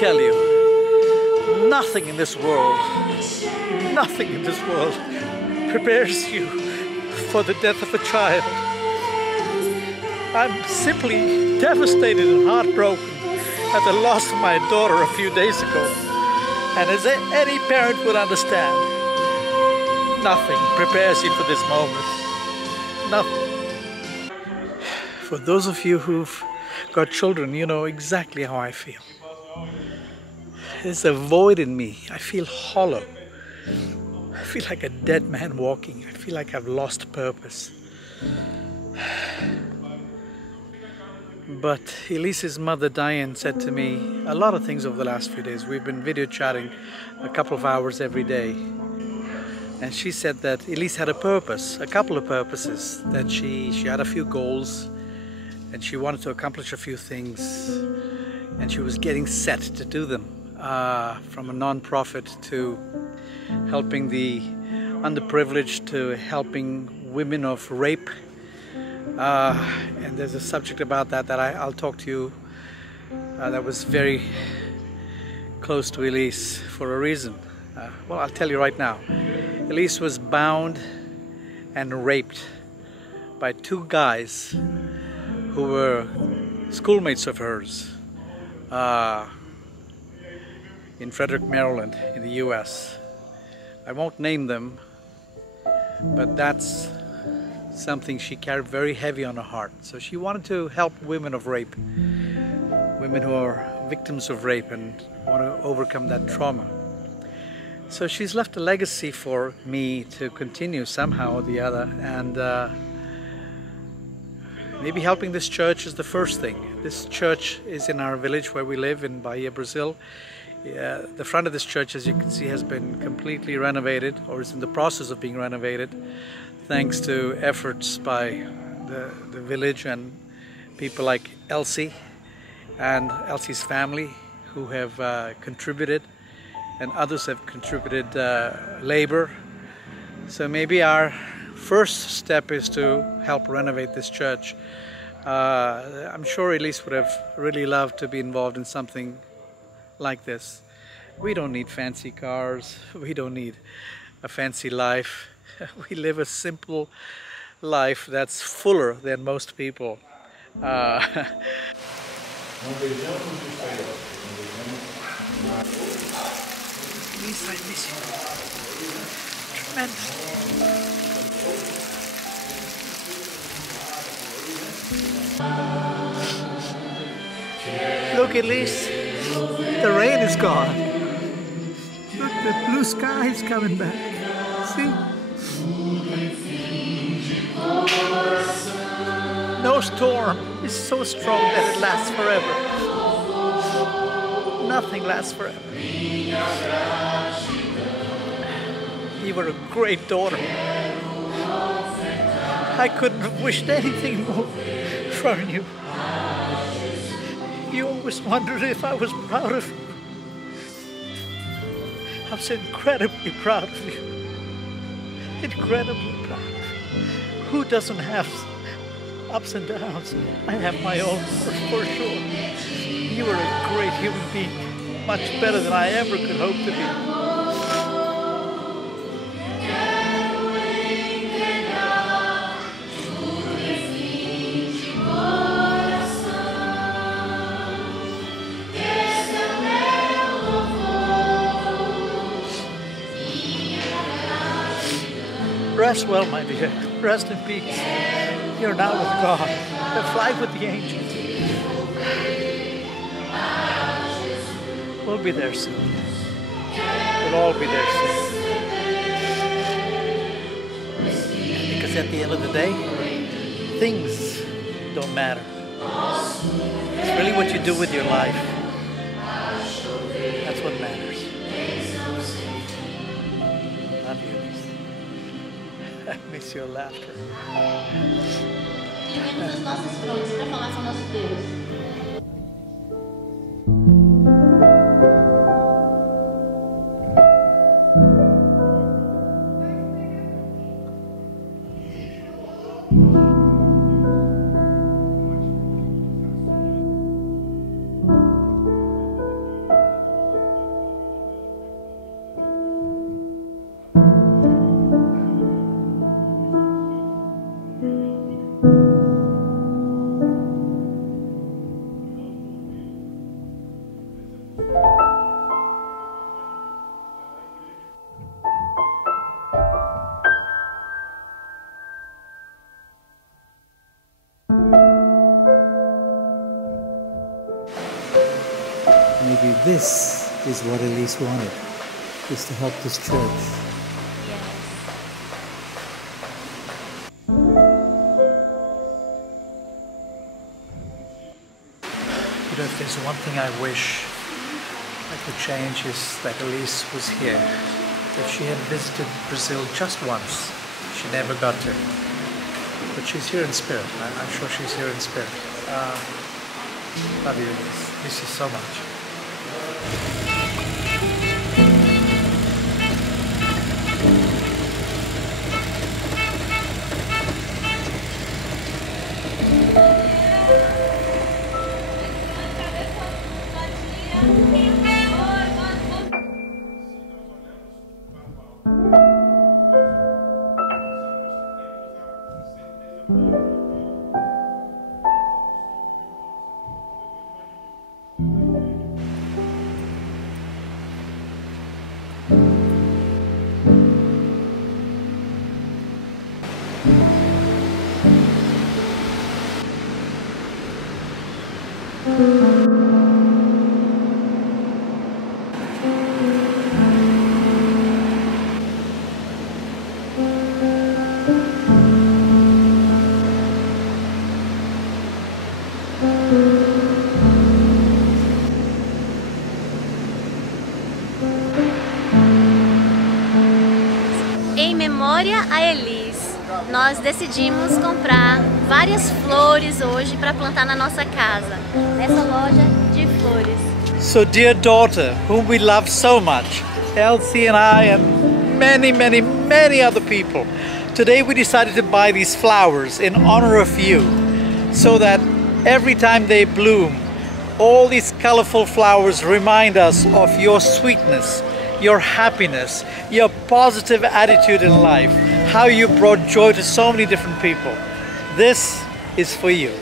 tell you, nothing in this world prepares you for the death of a child. I'm simply devastated and heartbroken at the loss of my daughter a few days ago. And as any parent would understand, nothing prepares you for this moment. Nothing. For those of you who've got children, you know exactly how I feel. There's a void in me. I feel hollow. I feel like a dead man walking. I feel like I've lost purpose. But Elise's mother, Diane, said to me a lot of things over the last few days. We've been video chatting a couple of hours every day. And she said that Elise had a purpose, a couple of purposes, that she had a few goals and she wanted to accomplish a few things, and she was getting set to do them, from a non-profit to helping the underprivileged to helping women of rape. And there's a subject about that I'll talk to you that was very close to Elise for a reason. Well, I'll tell you right now. Elise was bound and raped by two guys who were schoolmates of hers in Frederick, Maryland, in the US. I won't name them, but that's something she carried very heavy on her heart. So she wanted to help women of rape, women who are victims of rape and want to overcome that trauma. So she's left a legacy for me to continue somehow or the other, and maybe helping this church is the first thing. This church is in our village where we live in Bahia, Brazil. The front of this church, as you can see, has been completely renovated, or is in the process of being renovated, thanks to efforts by the village and people like Elci and Elci's family, who have contributed, and others have contributed labor. So maybe our first step is to help renovate this church. I'm sure Elise would have really loved to be involved in something like this. We don't need fancy cars, we don't need a fancy life. We live a simple life that's fuller than most people. Elise, I miss you tremendously. Look, Elise, the rain is gone. Look, the blue sky is coming back. See? No storm is so strong that it lasts forever. Nothing lasts forever. You were a great daughter. I couldn't have wished anything more from you. You always wondered if I was proud of you. I'm so incredibly proud of you. Incredibly proud of you. Who doesn't have ups and downs? I have my own, for sure. You were a great human being, much better than I ever could hope to be. Rest well, my dear. Rest in peace. You're now with God. Fly with the angels. We'll be there soon. We'll all be there soon. Because at the end of the day, things don't matter. It's really what you do with your life. That's what matters. Love you. I miss your laughter. maybe this is what Elisse wanted, is to help this church. Yes. You know, if there's one thing I wish I could change is that Elisse was here. If she had visited Brazil just once, she never got to. But she's here in spirit. I'm sure she's here in spirit. Love you, Elisse. Miss you so much. Em memória a Elisse, nós decidimos comprar várias flores hoje para plantar na nossa casa, nessa loja de flores. So dear daughter, whom we love so much, Elci and I and many other people, today we decided to buy these flowers in honor of you, so that every time they bloom, all these colorful flowers remind us of your sweetness, your happiness, your positive attitude in life, how you brought joy to so many different people. This is for you.